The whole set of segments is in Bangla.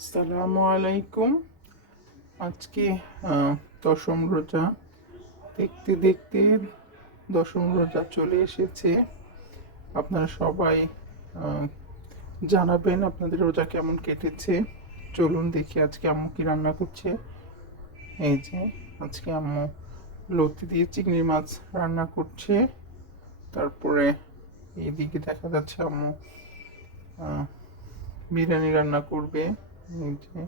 আসসালামু আলাইকুম। আজকে দশম রোজা। দেখতে দেখতে দশম রোজা চলে এসেছে। আপনারা সবাই আহ, জানাবেন আপনাদের রোজা কেমন কেটেছে। চলুন দেখি আজকে আম্মু কি রান্না করছে। এই যে আজকে আম্মু লতি দিয়ে চিংড়ি মাছ রান্না করছে। তারপরে এইদিকে দেখা যাচ্ছে আম্মু আহ, বিরিয়ানি রান্না করবে। এই যে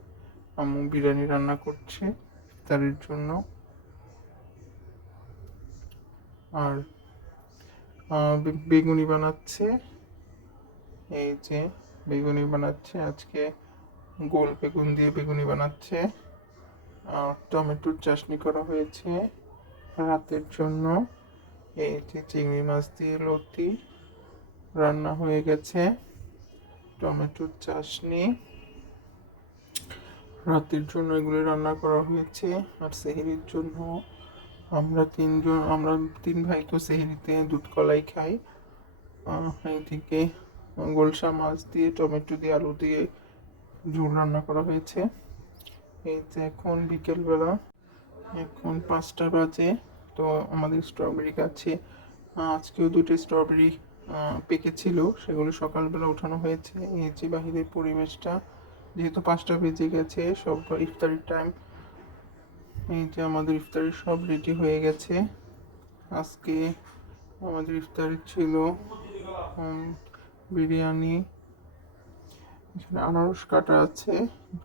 আম্মু বিরিয়ানি রান্না করছে ইফতারের জন্য। আর বেগুনি বানাচ্ছে। এই যে বেগুনি বানাচ্ছে আজকে, গোল বেগুন দিয়ে বেগুনি বানাচ্ছে। আর টমেটোর চাটনি করা হয়েছে রাতের জন্য। এই যে চিংড়ি মাছ দিয়ে লতি রান্না হয়ে গেছে, টমেটোর চাটনি রাতের জন্য এগুলো রান্না করা হয়েছে। আর সেহরির জন্য আমরা তিন ভাই তো সেহরিতে দুধ কলাই খাই। এইদিকে গোলসা মাছ দিয়ে টমেটো দিয়ে আলু দিয়ে ঝোল রান্না করা হয়েছে। এই যে এখন বিকেলবেলা, এখন 5টা বাজে। তো আমাদের স্ট্রবেরি গাছে আজকেও দুটো স্ট্রবেরি পেকেছিল, সেগুলো সকালবেলা উঠানো হয়েছে। এই যে বাহিরের পরিবেশটা, যেহেতু 5টা বেজে গেছে, সব ইফতারির টাইম। এই যে আমাদের ইফতারি সব রেডি হয়ে গেছে। আজকে আমাদের ইফতারি ছিল বিরিয়ানি, এখানে আনারস কাটা আছে,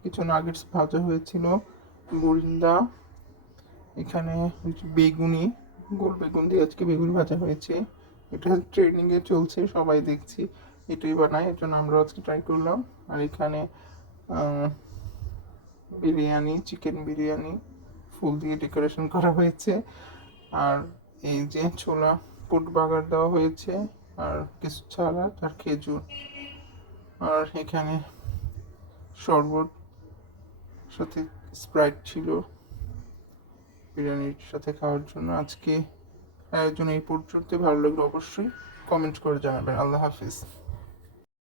কিছু নাগেটস ভাজা হয়েছিল, বরিন্দা, এখানে বেগুনি, গোল বেগুন দিয়ে আজকে বেগুনি ভাজা হয়েছে। এটা ট্রেনিংয়ে চলছে, সবাই দেখছি এটাই বানায়, এর জন্য আমরা আজকে ট্রাই করলাম। আর এখানে বিরিয়ানি, চিকেন বিরিয়ানি ফুল দিয়ে ডেকোরেশন করা হয়েছে। আর এই যে ছোলা পুট বাগার দেওয়া হয়েছে, আর কিছু ছাড়া আর খেজুর। আর এখানে শরবত, সাথে স্প্রাইট ছিল বিরিয়ানির সাথে খাওয়ার জন্য। আজকে আয়োজন এই পর্যন্ত। ভালো লাগলে অবশ্যই কমেন্ট করে জানাবেন। আল্লাহ হাফিজ।